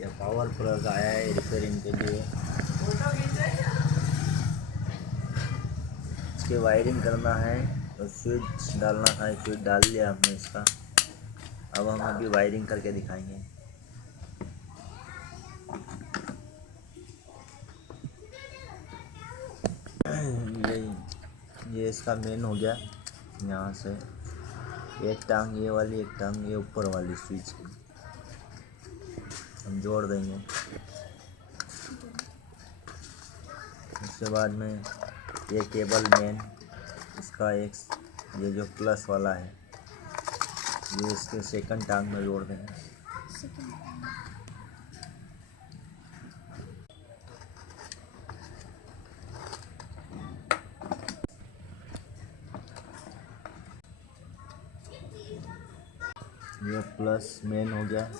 या power plug आया है रिपेयरिंग के लिए। इसकी वायरिंग करना है तो स्विच डालना है, स्विच डाल लिया हमने इसका। अब हम अभी वायरिंग करके दिखाएंगे। ये इसका मेन हो गया। यहाँ से एक टांग ये वाली, एक टांग ये ऊपर वाली स्विच की हम जोड़ देंगे। उसके बाद में ये केबल मेन, इसका एक ये जो प्लस वाला है ये इसके सेकंड टांग में जोड़ देंगे। ये प्लस मेन हो गया।